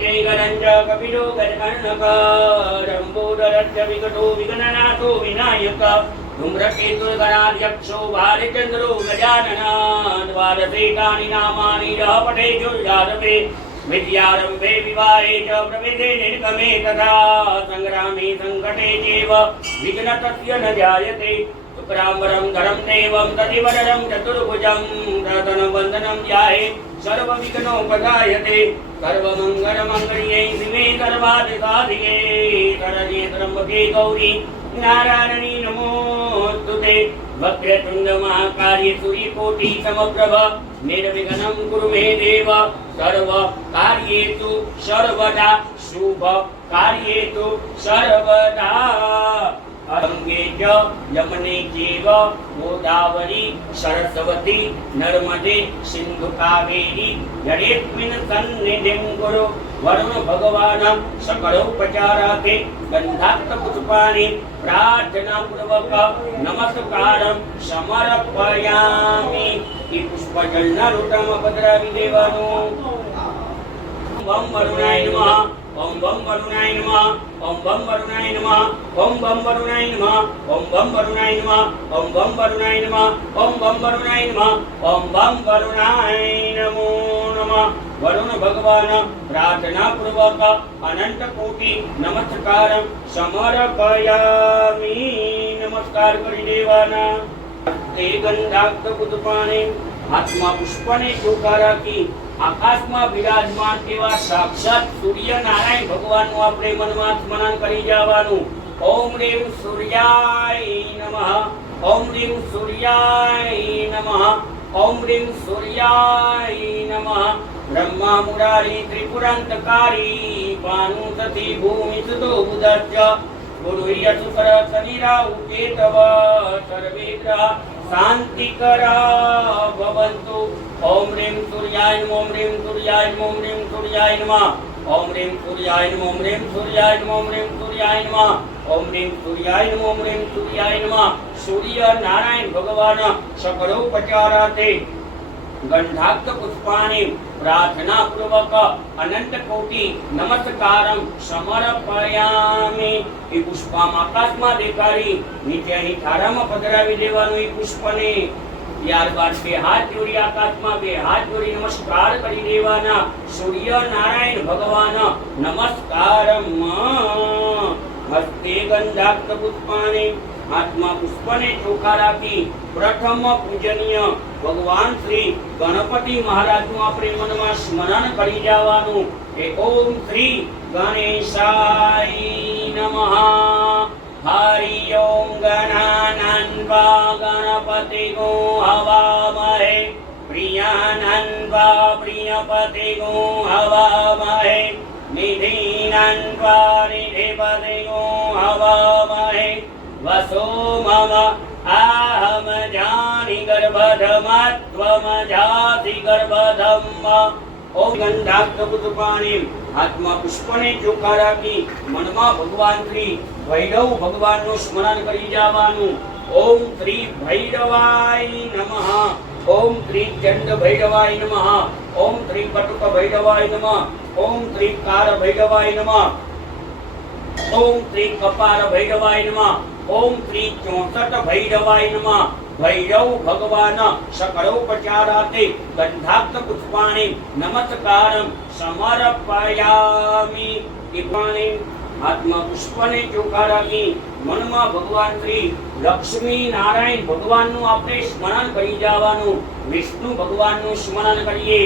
जय गणंज कपिलो गजकर्णक रंबोदरस्य विकटो विघ्ननाथो विनायक धूम्रकेतु गणाध्यक्षो भालचंद्रो गजानन द्वादशेतानि नामानि यः पठेत् जातवे विद्यारंभे विवाहे च प्रवेदे निर्गमे तथा संग्रामे संकटे चैव विघ्नतस्य न जायते शुक्राम्बरं धरं देवं तदिवरदं चतुर्भुजं रतनं वन्दनं ध्याये सर्वविघ्नोपशायते सर्वमङ्गलमङ्गल्ये शिवे सर्वाधिसाधिके शरण्ये त्र्यम्बके गौरी नारायणी नमोस्तुते वक्रतुण्ड महाकाय सूर्यकोटि समप्रभ निर्विघ्नं कुरु मे देव सर्व कार्येषु सर्वदा शुभ कार्येषु सर्वदा गंगे च यमुने चैव गोदावरी सरस्वती नर्मदे सिंधु कावेरी जलेऽस्मिन् सन्निधिं कुरु वरुण भगवान् सकलोपचाराते गन्धाक्तपुष्पाणि प्रार्थनापूर्वक नमस्कारं समर्पयामि इ पुष्पजलनऋतमपद्रवि देवानो वं वरुणाय नमः ओम बम वरुणाय नमः ओम बम वरुणाय नमः ओम बम वरुणाय नमः ओम बम वरुणाय नमः ओम बम वरुणाय नमः ओम बम वरुणाय नमः ओम बम वरुणाय नमो नमः वरुण भगवान प्रार्थना पूर्वक अनंत कोटि नमस्कारं समर्पयामि नमस्कार करी देवाना ते गंधाक्त पुष्पाणे आत्मा पुष्पने चोकाराकी आकाशમાં વિરાજમાન એવા સાક્ષાત સૂર્યનારાયણ ભગવાનનું આપણે મનમાં સ્મરણ કરી જવાનું ઓમ રીમ સૂર્યાય નમઃ ઓમ રીમ સૂર્યાય નમઃ ઓમ રીમ સૂર્યાય નમઃ બ્રહ્મા મુરારી ત્રિપુરાંતકારી પાનુસતી ભૂમિ સુતો બુદ્ધશ્ચ ગુરુ યશુકર શનિરાવ કેતવ સર્વે ગ્રહ शांतिकरा भवन्तु ओम ह्रीं सूर्याय नमः ओम ह्रीं सूर्याय नमः ओम ह्रीं सूर्याय नमः ओम ह्रीं सूर्याय नमः ओम ह्रीं सूर्याय नमः ओम ह्रीं सूर्याय नमः ओम ह्रीं सूर्याय नमः ओम ह्रीं सूर्याय नमः सूर्य नारायण भगवान सकलोपचाराते गंधाक्त पुष्पाणि प्रार्थना पूर्वक अनंत कोटि नमस्कारं समर्पयामि ई पुष्पम आकाशમાં દેખાડી નીચે અહીં થાળામાં પધરાવી દેવાનું એ પુષ્પને ત્યારબાદ બે હાથ જોડી આકાશમાં બે હાથ જોડી નમસ્કાર કરી દેવાના સૂર્ય નારાયણ ભગવાન નમસ્કારમ હસ્તે ગંધાक्त પુષ્પાણि आत्मा पुष्पने चोखा राखी प्रथम पूजनीय भगवान श्री गणपति महाराज नु आपणे मनमा स्मरण करी जावानुं ए ओम श्री गणेशाय नमः हरि ओम गणानान्वा गणपतिगो हवामहे प्रियानान्वा प्रियपतिगो हवामहे निधीनान्वा निधिपतिगो हवामहे वसो मम आहम जानि गर्भधमत्वम जाति गर्भधम ओम गंधाक्त पुष्पाणि आत्मा पुष्पने चोखा राखी मनमा भगवान श्री भैरव भगवानનું સ્મરણ કરી જવાનું ओम श्री भैरवाय नमः ओम श्री चंड भैरवाय नमः ओम श्री कटुक भैरवाय नमः ओम श्री कार भैरवाय नमः ओम श्री कपाल भैरवाय नमः ओम श्री 64 भैरवाय नमः भैरव भगवान सकलोपचाराते गंधाक्त पुष्पाणि नमस्कारं समर्पयामि इपाणि आत्मा पुष्पने चोखा राखी मनमा भगवान श्री लक्ष्मी नारायण भगवानનું આપણે સ્મરણ કરી જવાનું વિષ્ણુ ભગવાનનું સ્મરણ કરીએ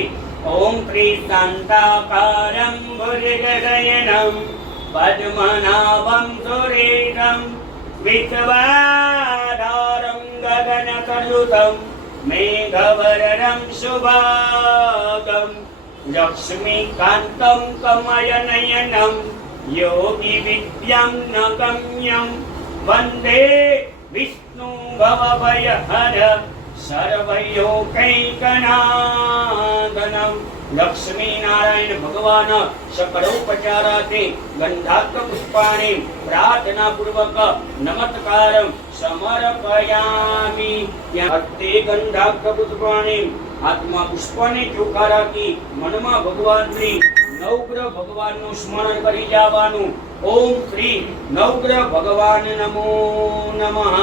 ओम श्री शांताकारं भुजगशयनं पद्मनाभं सुरेशं विश्वाधारं गगनसदृशं मेघवर्णं शुभांगं लक्ष्मीकान्तं कमलनयनं योगिविद्यां नगम्यं वन्दे विष्णु भवभयहर सर्वयोगैकनाथनं लक्ष्मी नारायण भगवान सकलोपचाराते गंधाक्त पुष्पाणि प्रार्थना पूर्वक नमस्कारं समर्पयामि हस्ते गंधाक्त पुष्पाणि आत्मा पुष्पने चोखा राखी मनमा भगवान श्री નવગ્રહ ભગવાનનું સ્મરણ કરી જવાનું. ઓમ શ્રી નવગ્રહ ભગવાન નમો નમઃ.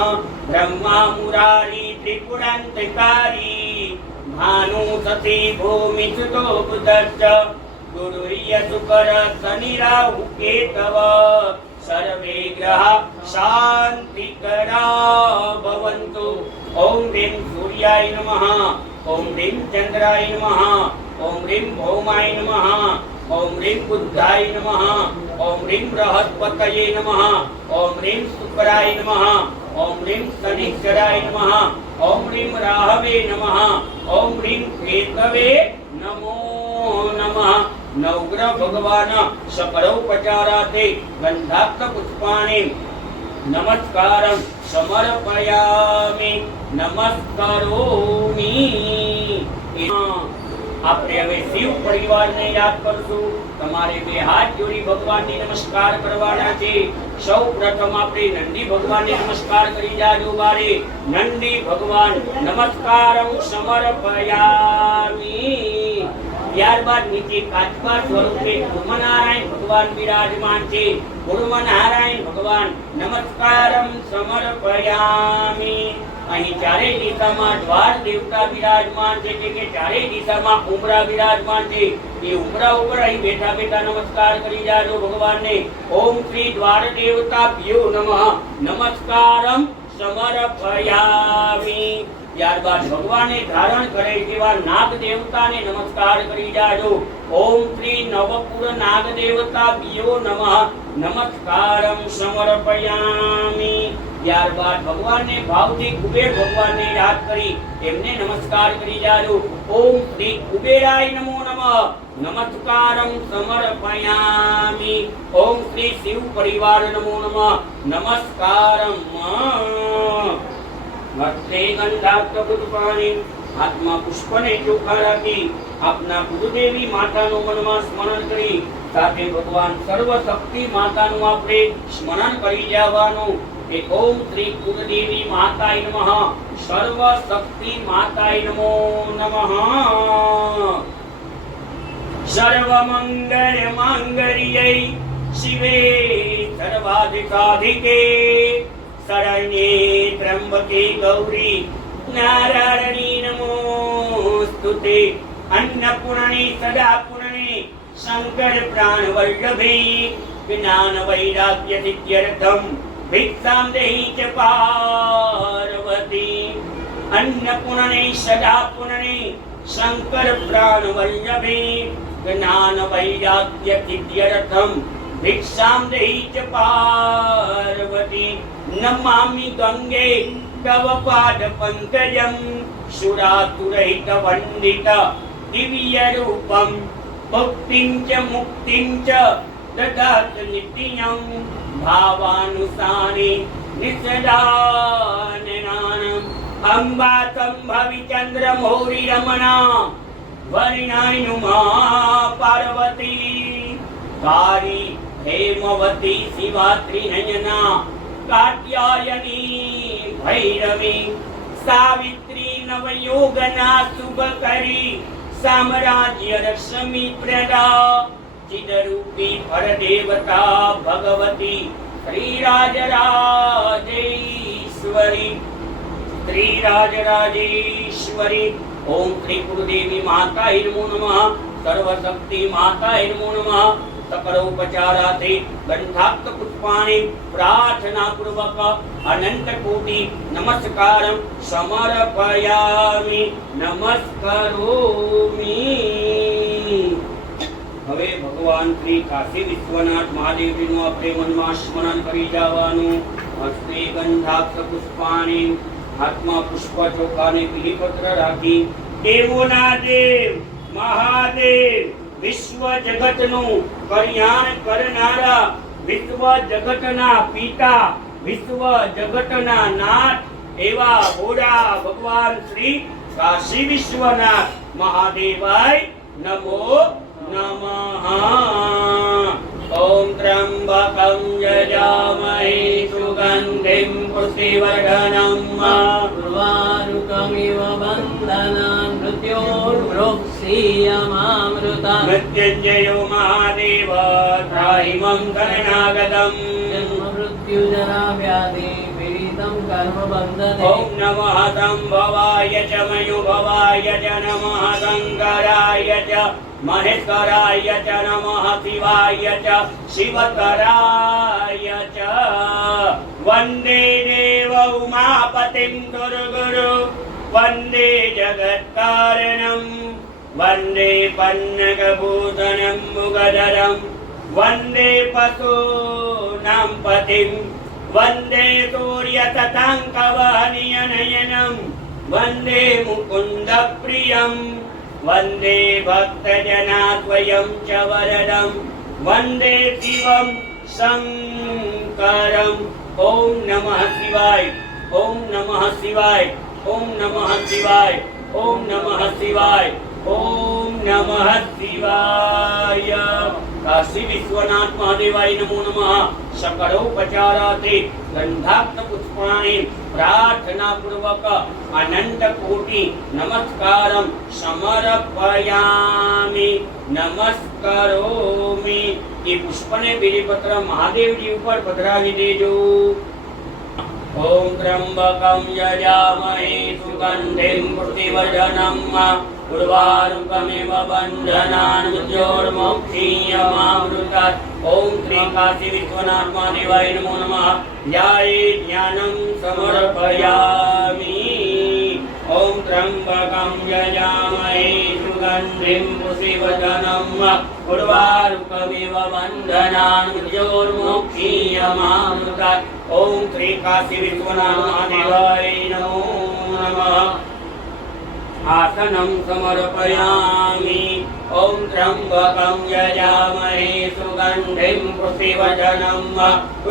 બ્રહ્મા મુરારી ત્રિપુરાંતકારી ભાનુ સતી ભૂમિ સુતો બુદ્ધશ્ચ ગુરુર્ય શુકર શનિ રાહુ કેતવ સર્વે ગ્રહ શાંતિકરા ભવન્તુ. ઓમ રીમ સૂર્યાય નમઃ. ઓમ રીમ ચંદ્રાય નમઃ. ઓમ રીમ ભૌમાય નમઃ. ઓમ રીમ બુદ્ધાય નમઃ. ઓમ રીમ બૃહસ્પતયે નમઃ. ઓમ રીમ શુક્રાય નમઃ. ઓમ રીમ શનિશ્ચરાય નમઃ. ઓમ રીમ રાહવે નમઃ. ઓમ રીમ કેતવે નમો નમઃ. નવગ્રહ ભગવાન સકળોપચારાર્થે ગંધાક્ત પુષ્પાણિ નમસ્કારં સમર્પયામિ. નમસ્કારોમિ. આપણે હવે શિવ પરિવારને યાદ કરશું. તમારે બે હાથ જોડી ભગવાનને નમસ્કાર કરવાના છે. સૌ પ્રથમ આપણે નંદી ભગવાનને નમસ્કાર કરી જાજો. બારે નંદી ભગવાન નમસ્કારં સમર્પયામિ. ત્યારબાદ નીચે કાચબા સ્વરૂપે કુર્મનારાયણ ભગવાન બિરાજમાન છે. કુર્મનારાયણ ભગવાન નમસ્કારં સમર્પયામિ. અહીં ચારેય દિશામાં દ્વાર દેવતા બિરાજમાન છે, કે ચારેય દિશામાં ઉમરા બિરાજમાન છે. એ ઉમરા ઉપર અહીં બેઠા બેઠા નમસ્કાર કરી જાજો ભગવાનને. ઓમ શ્રી દ્વાર દેવતાભ્યો નમઃ નમસ્કારં સમર્પયામિ. ત્યારબાદ ભગવાને ધારણ કરે તેવા નાગ દેવતાને નમસ્કાર કરી જાજો. ઓમ શ્રી નવપુર નાગ દેવતાભ્યો નમઃ નમસ્કારં સમર્પયામિ. ત્યારબાદ ભગવાનને ભાવથી કુબેર ભગવાનને યાદ કરી તેમને નમસ્કાર કરી જાજો. ઓમ શ્રી કુબેરાય નમો નમઃ નમસ્કારં સમર્પયામિ. ઓમ શ્રી શિવ પરિવાર નમો નમઃ નમસ્કારં. હસ્તે ગંધાક્ત પુષ્પાણિ હાથમાં પુષ્પને ચોખ્ખા રાખી આપના કુળદેવી માતાનું મનમાં સ્મરણ કરી સાથે ભગવાન સર્વશક્તિ માતાનું આપણે સ્મરણ કરી જવાનું. કે ઓમ શ્રી કુળદેવી માતાય નમઃ સર્વશક્તિ માતાય નમો નમઃ. સર્વમંગળ માંગલ્યે શિવે સર્વાધિકાધિકે શરણ્યે ત્ર્યંબકે ગૌરી નારાયણી નમોસ્તુતે. અન્નપૂર્ણે સદાપૂર્ણે શંકર પ્રાણ વલ્લભે જ્ઞાન વૈરાગ્ય સિદ્ધ્યર્થમ ભિક્ષામ દેહી ચ પાર્વતી. અન્નપૂર્ણે સદાપૂર્ણે શંકર પ્રાણ વલ્લભે જ્ઞાન વૈરાગ્ય સિદ્ધ્યર્થમ ભિક્ષામ દેહી ચ પાર્વતી. નમામિ ગંગે તવ પાદ પંકજમ સુરાતુરહિત વંદિત દિવ્ય રૂપમ ભક્તિં ચ મુક્તિં ચ દદાત નિત્યં ભાવાનુસારે નિસદાનનાન. અંબા સંભવિ ચંદ્ર મૌરી રમણા વર્ણાયુમા પાર્વતી. કારી હેમવતી શિવા ત્રિનયના કાત્યાયની ભૈરવી. સાવિત્રી નવયોગના શુભકરી સામ્રાજ્ય રશ્મિ પ્રદા. ચિદરૂપી પરદેવતા ભગવતી શ્રીરાજરાજેશ્વરી. શ્રીરાજરાજેશ્વરી. ઓમ શ્રી કુળદેવી માતાય નમો નમઃ સર્વશક્તિ માતાય નમો નમઃ. સકળોપચારાર્થે ગંધાક્ત પુષ્પાણિ પ્રાર્થના પૂર્વક અનંત કોટિ નમસ્કારં સમર્પયામિ. નમસ્કારોમિ. હવે ભગવાન શ્રી કાશી વિશ્વનાથ મહાદેવજીનું આપણે મનમાં સ્મરણ કરી જવાનું. હસ્તે ગંધાક્ત પુષ્પાણિ હાથમાં પુષ્પ ચોખાને બીલીપત્ર રાખી દેવોના દેવ મહાદેવ વિશ્વ જગતનું કલ્યાણ કરનારા વિશ્વ જગતના પિતા વિશ્વ જગતના નાથ એવા ભોળા ભગવાન શ્રી કાશી વિશ્વનાથ મહાદેવાય નમો નમઃ. ઓમ ત્ર્યંબકં યજામહે સુગંધિં પુષ્ટિવર્ધનમ ઉર્વારુકમિવ બંધનાન મૃત્યોર્વૃક્ષ श्रियमामृता मृत्युञ्जयो महादेव त्राहिमं शरणागतम् जन्ममृत्युजरा व्याधि पीडितं कर्मबन्धने ॐ नमः शम्भवाय च मयुभवाय च नमः शङ्कराय च महेश्वराय च नमः शिवाय च शिवतराय च वन्दे देव उमापतिं दुर्गुरु वन्दे जगत्कारणं वन्दे पन्नगभूषणं मुगधरं वन्दे पशूनां पतिं वन्दे सूर्यशताङ्कवहनीयनयनं वन्दे मुकुन्दप्रियं वन्दे भक्तजनाद्वयं च वरदं वन्दे शिवं शङ्करम् ॐ नमः शिवाय ॐ नमः शिवाय ॐ नमः शिवाय ॐ नमः शिवाय ॐ नमः शिवाय काशी विश्वनाथ महादेवाय नमो नमः सकलोपचाराते गंधाक्त पुष्पाणि प्रार्थना पूर्वक अनंत कोटि नमस्कारं समर्पयामि नमस्करोमि ये पुष्पने बिलीपत्र महादेव जी ऊपर पधरावी देजो ओम त्र्यंबकं यजामहे सुगंधिं पुष्टिवर्धनम् उर्वारुकमिव बन्धनान् मृत्योर्मुक्षीयमामृतात् ओम श्री काशी विश्वनाथ महादेवाय नमो नमः ध्याये ज्ञानं समर्पयामि ओम त्र्यंबकं यजामहे सुगंधिं पुष्टिवर्धनम् उर्वारुकमिव बन्धनान् मृत्योर्मुक्षीयमामृतात् ओम श्री काशी विश्वनाथ महादेवाय नमो नमः आसनं समर्पयामि ओम त्र्यंबकं यजामहे सुगंधिं पुष्टिवर्धनम्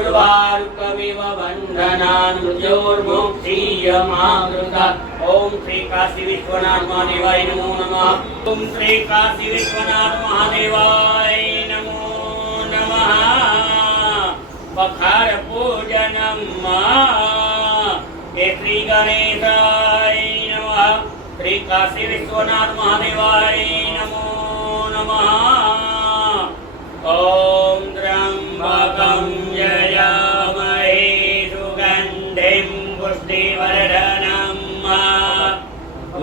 उर्वारुकमिव बन्धनान् मृत्योर्मुक्षीयमामृतात् ओम श्री काशी विश्वनाथ महादेवाय नमो नमः ओम श्री काशी विश्वनाथ महादेवाय नमो नमः बखार पूजनम् श्री गणेशाय नमः श्री काशी विश्वनाथ महादेवाय नमो नमः ओम त्र्यंबकं यजामहे सुगंधिं पुष्टिवर्धनम्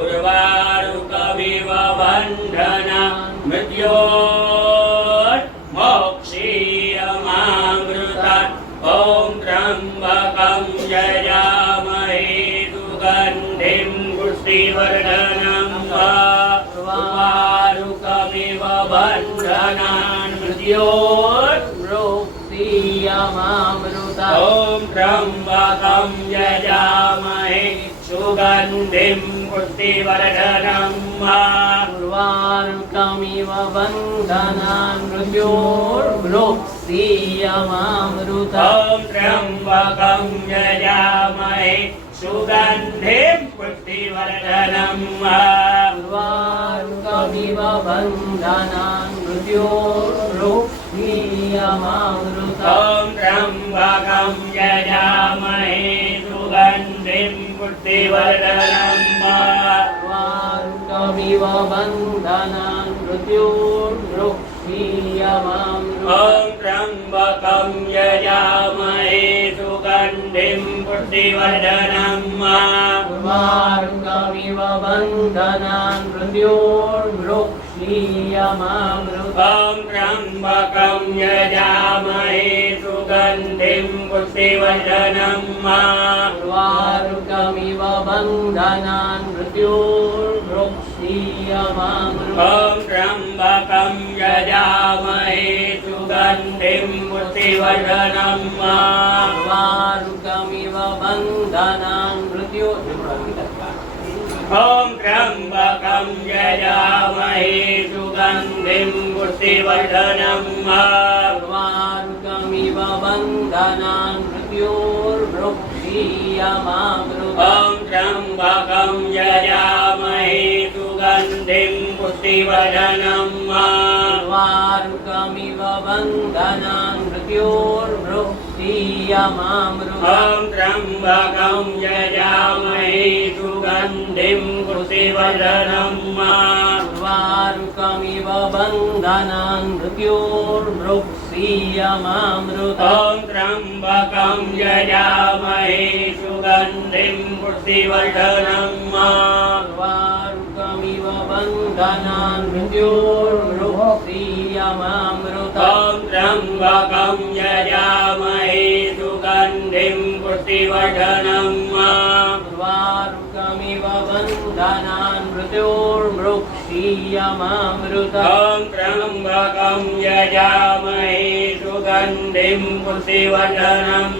उर्वारुकमिव बन्धनान् मृत्योर्मुक्षीयमामृतात् ओम त्र्यंबकं यजामहे सुगंधिं पुष्टिवर्धनम् उर्वारुकमिव बन्धनान् मृत्योर्मुक्षीयमामृतात् ओम त्र्यंबकं यजामहे सुगंधिं पुष्टिवर्धनम् उर्वारुकमिव बन्धनान् मृत्योर्मुक्षीयमामृतात् ओम त्र्यंबकं यजामहे सुगंधिं पुष्टिवर्धनम् उर्वारुकमिव बन्धनान् मृत्योर्मुक्षीयमामृतात् ओम त्र्यंबकं यजामहे सुगंधिं पुष्टिवर्धनम् उर्वारुकमिव बन्धनान् मृत्योर्मुक्षीयमामृतात् ओम त्र्यंबकं यजामहे सुगंधिं पुष्टिवर्धनम् उर्वारुकमिव बन्धनान् मृत्योर्मुक्षीयमामृतात् ओम त्र्यंबकं यजामहे सुगंधिं पुष्टिवर्धनम् उर्वारुकमिव बन्धनान् मृत्योर्मुक्षीयमामृतात् ओम त्र्यंबकं यजामहे सुगंधिं पुष्टिवर्धनम् उर्वारुकमिव बन्धनान् ओम त्र्यंबकं यजामहे सुगंधिं पुष्टिवर्धनम् उर्वारुकमिव बन्धनान् मृत्योर्मुक्षीयमामृतात् ओम त्र्यंबकं यजामहे सुगंधिं पुष्टिवर्धनम् उर्वारुकमिव बन्धनान् मृत्योर्मुक्षीयमामृतात् वृक्षीयमामृतम् त्र्यम्बकं यजामहे सुगन्धिं पुष्टिवर्धनम् उर्वारुकमिव बन्धनान् मृत्योर्मृक्षीयमामृतम् त्र्यम्बकं यजामहे सुगन्धिं पुष्टिवर्धनम् उर्वारुकमिव बन्धनान् मृत्योर्मृक्षीयमामृतम् त्र्यम्बकं यजामहे सुगन्धिं पुष्टिवर्धनम् उर्वारुकमिव बन्धनान् मृत्योर्मृक्षीयमामृतम् त्र्यम्बकं यजामहे सुगन्धिं पुष्टिवर्धनम्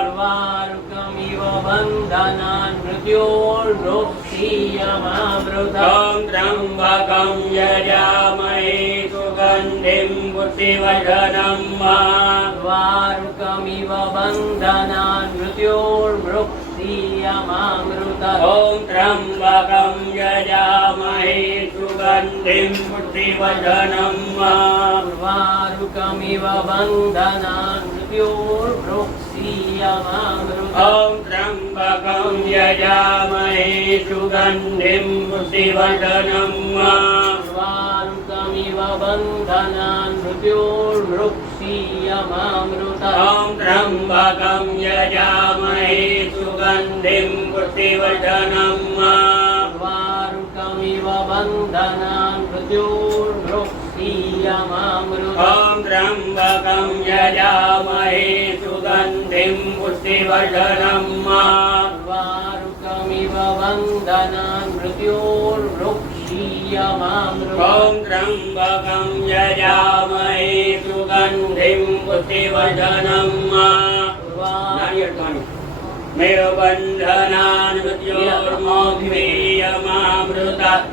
उर्वारुकमिव बन्धनान् मृत्योर्मृक्षीयमामृतम् त्र्यम्बकं यजामहे सुगन्धिं पुष्टिवर्धनम् उर्वारुकमिव बन्धनान् मृत्योर्मृक्षीयमामृतम् त्र्यम्बकं यजामहे सुगन्धिं पुष्टिवर्धनम् उर्वारुकमिव बन्धनान् मृत्योर्मृक्षीयमामृतम् त्र्यम्बकं यजामहे सुगन्धिं पुष्टिवर्धनम् उर्वारुकमिव बन्धनान् मृत्योर्मृक्षीयमामृतम् त्र्यम्बकं यजामहे सुगन्धिं पुष्टिवर्धनम् उर्वारुकमिव बन्धनान् मृत्योर्मृक्षीयमामृतम् त्र्यम्बकं यजामहे सुगन्धिं पुष्टिवर्धनम् उर्वारुकमिव बन्धनान् मृत्योर्मृक्षीयमामृतम् त्र्यम्बकं यजामहे सुगन्धिं पुष्टिवर्धनम् मेरुबन्धनान् मृत्योर्मोक्षीयमामृतात्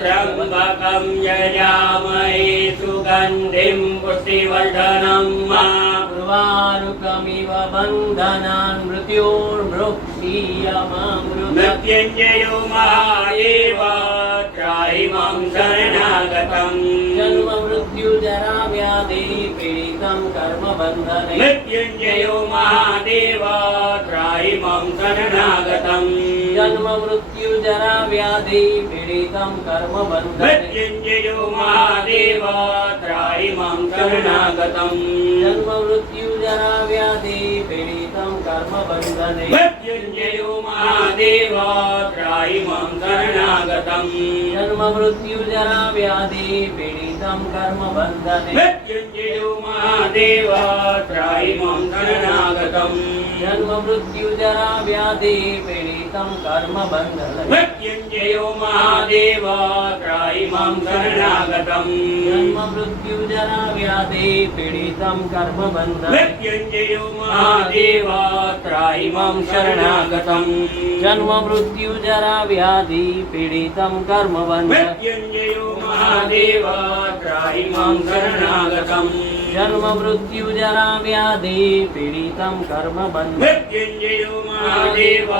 त्र्यम्बकं यजामहे सुगन्धिं पुष्टिवर्धनम् उर्वारुकमिव बन्धनान् मृत्योर्मृक्षीयमामृतम् मृत्युञ्जयो महादेव त्राहि मां शरणागतम् जन्म मृत्यु जरा व्याधि पीडितं कर्म बन्धने मृत्युञ्जयो महादेव त्राहि मां शरणागतम् जन्म मृत्यु जरा व्याधि पीडितं कर्म बन्धने मृत्युञ्जयो महादेव त्राहि मां शरणागतम् जन्म मृत्यु जरा व्याधि पीडितं कर्म बन्धने मृत्युञ्जयो महादेव त्राहि मां शरणागतम् जन्म मृत्यु जरा व्याधि पीडितं कर्म बन्धने मृत्युञ्जयो महादेव त्राहि मां शरणागतम् जन्म मृत्यु जरा व्याधि पीडितं कर्म बन्धने मृत्युञ्जयो महादेव त्राहि मां शरणागतम् जन्म मृत्यु जरा व्याधि पीडितं कर्म बन्धने मृत्युञ्जयो महादेव त्राहि मां शरणागतम् जन्म मृत्यु जरा व्याधि पीडितं कर्म बन्धने मृत्युञ्जयो महादेव त्राहि मां शरणागतम् जन्म मृत्यु जरा व्याधि पीडितं कर्म बन्धने मृत्युञ्जयो महादेव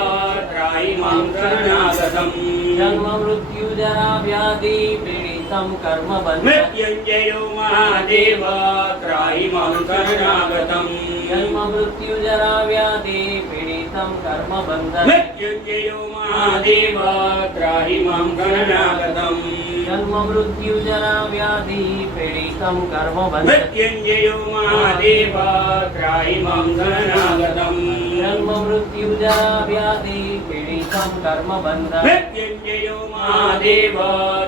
त्राहि मां शरणागतम् जन्म मृत्यु जरा व्याधि पीडितं कर्म बन्धने मृत्युञ्जयो महादेव त्राहि मां शरणागतम् जन्म मृत्यु जरा व्याधि पीडितं कर्म बन्धने मृत्युञ्जयो महादेव त्राहि मां शरणागतम् जन्म मृत्यु जरा व्याधि पीडितं कर्म बन्धने मृत्युञ्जयो महादेव त्राहि मां शरणागतम् जन्म मृत्यु जरा व्याधि पीडितं कर्म बन्धने मृत्युञ्जयो महादेव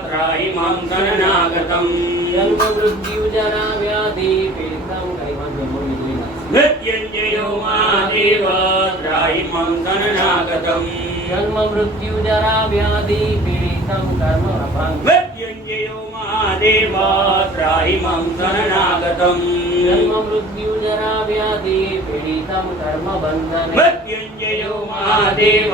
त्राहि मां शरणागतम् जन्म मृत्यु जरा व्याधि पीडितं मृत्युञ्जयो महादेव त्राहि मां शरणागतम् जन्म मृत्यु जरा व्याधि पीडितं कर्म बन्धने मृत्युञ्जयो महादेव त्राहि मां शरणागतम् जन्म मृत्यु जरा व्याधि पीडितं कर्म बन्धने मृत्युञ्जयो महादेव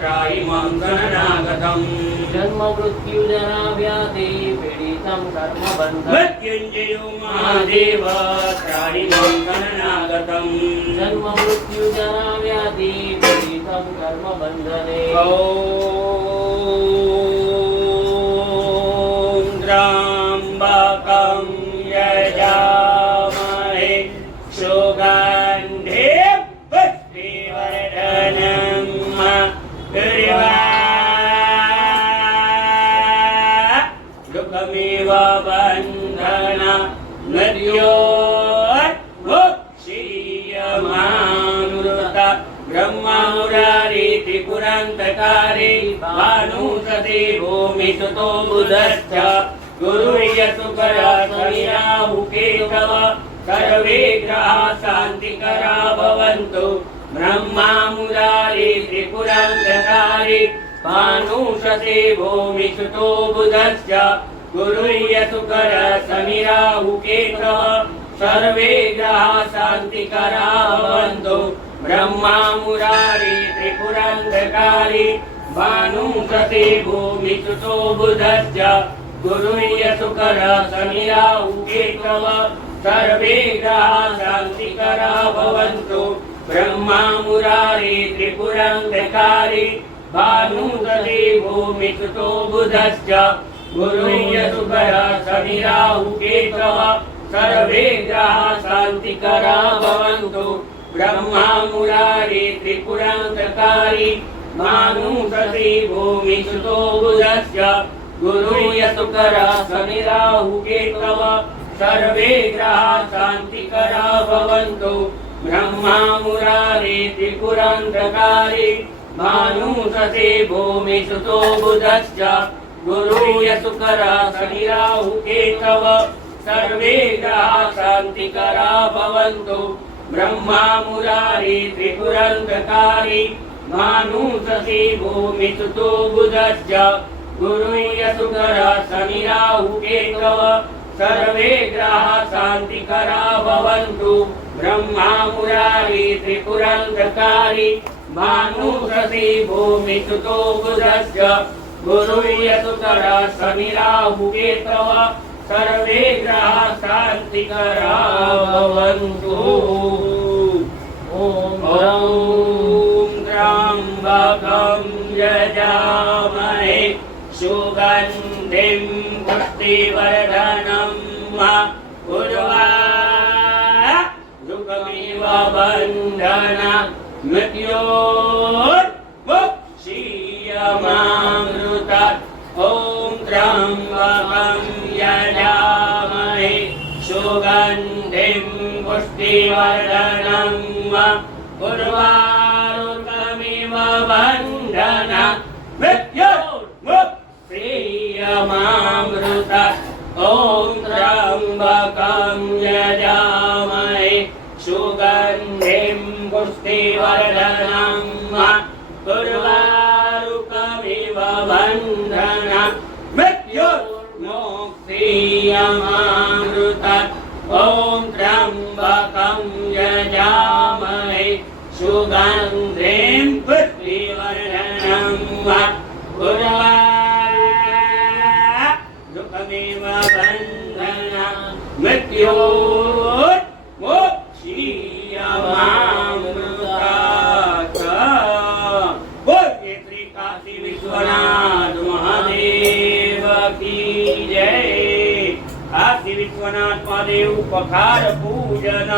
त्राहि मां शरणागतम् जन्म मृत्यु जरा व्याधि पीडितं कर्म बन्धने मृत्युञ्जयो महादेव त्राहि मां शरणागतम् जन्म मृत्यु जरा व्याधि पीडितं कर्म बन्धने ॐ त्र्यम्बकं यजामहे सुगन्धिं मृत्योर्मुक्षीयमामृता ब्रह्मा मुरारी त्रिपुरान्तकारी भानुसति भूमिसुतो बुधश्च गुरुर्यसुकरा शनिराहुकेतव सर्वे ग्रहा शान्तिकरा भवन्तु ब्रह्मा मुरारी त्रिपुरान्तकारी भानुसति भूमिसुतो बुधश्च गुरुर्यसुकरा शनिराहुकेतव सर्वे ग्रहा शान्तिकरा भवन्तु ब्रह्मा मुरारी त्रिपुरान्तकारी भानुसति भूमिसुतो बुधश्च गुरुर्यसुकरा शनिराहुकेतव सर्वे ग्रहा शान्तिकरा भवन्तु ब्रह्मा मुरारी त्रिपुरान्तकारी भानुसति भूमिसुतो बुधश्च गुरुर्यसुकरा शनिराहुकेतव सर्वे ग्रहा शान्तिकरा भवन्तु ब्रह्मा मुरारी त्रिपुरान्तकारी भानुसति भूमिसुतो बुधश्च गुरुर्यसुकरा शनिराहुकेतव सर्वे ग्रहा शान्तिकरा भवन्तु ब्रह्मा मुरारी त्रिपुरान्तकारी भानुसति भूमिसुतो बुधश्च गुरुर्यसुकरा शनिराहुकेतव सर्वे ग्रहा शान्तिकरा भवन्तु ब्रह्मा मुरारी त्रिपुरान्तकारी भानुसति भूमिसुतो बुधश्च गुरुर्यसुकरा शनिराहुकेतव सर्वे ग्रहा शान्तिकरा भवन्तु ब्रह्मा मुरारी त्रिपुरान्तकारी भानुसति भूमिसुतो बुधश्च गुरुर्यसुकरा शनिराहुकेतव सर्वे ग्रहा शान्तिकरा भवन्तु ॐ त्र्यम्बकं यजामहे सुगन्धिं पुष्टिवर्धनं उर्वारुकमिव बन्धना मृत्योर्मुक्षीयमामृता ॐ त्र्यम्बकं यजामहे सुगन्धिं पुष्टिवर्धनं उर्वारुकमिव बन्धना मृत्योर्मुक्षीयमामृता ॐ त्र्यम्बकं यजामहे सुगन्धिं पुष्टिवर्धनं उर्वारुकमिव बन्धना मृत्योर्मुक्षीयमामृता ॐ त्र्यम्बकं यजामहे सुगन्धिं पुष्टिवर्धनं उर्वारुकमिव बन्धना मृत्योर्मुक्षीयमामृता। बोलिए श्री काशी विश्वनाथ महादेव की जय। काशी विश्वनाथ महादेव पखार पूजन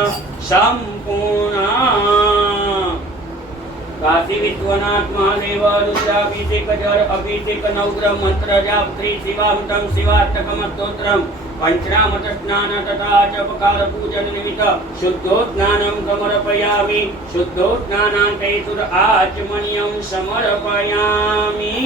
संपूर्ण। काशी विश्वनाथ महादेव रुद्राभिषेक जल अभिषेक नवग्रह मंत्र जाप श्री शिवामृतं शिवाष्टकम स्तोत्रम पंचनामत स्नान तथा च पखार पूजन निमित्त शुद्धोस्नानं समर्पयामि। शुद्धोस्नानान्ते सुर आचमनीयं समर्पयामि।